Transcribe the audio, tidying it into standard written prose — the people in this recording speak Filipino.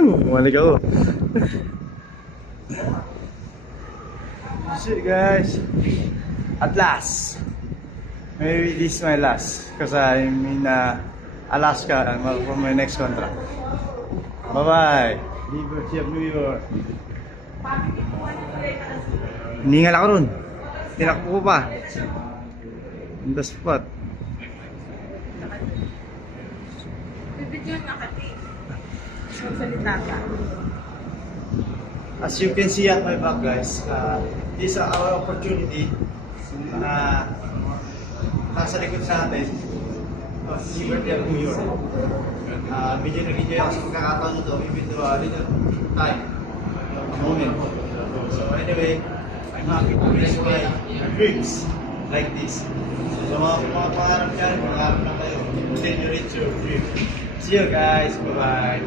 Bumalik ako. Shit guys. At last. Maybe this is my last. Because I'm in Alaska for my next contract. Bye bye. Liberty of New York. Hiningal ako ron. Tinakbo ko pa. On the spot. Bibidyon nga kati. Magsalita ka. As you can see at my back guys, this is our opportunity na nasa likod sa atin of Liberty of New York. Medyo nag-enjoy ako sa pagkakataon nito, even though a little time, a moment. So anyway, I'm happy to reach my dreams like this. So mga pangarap dyan, pangarap na kayo. Then you reach your dream. See you guys, bye-bye.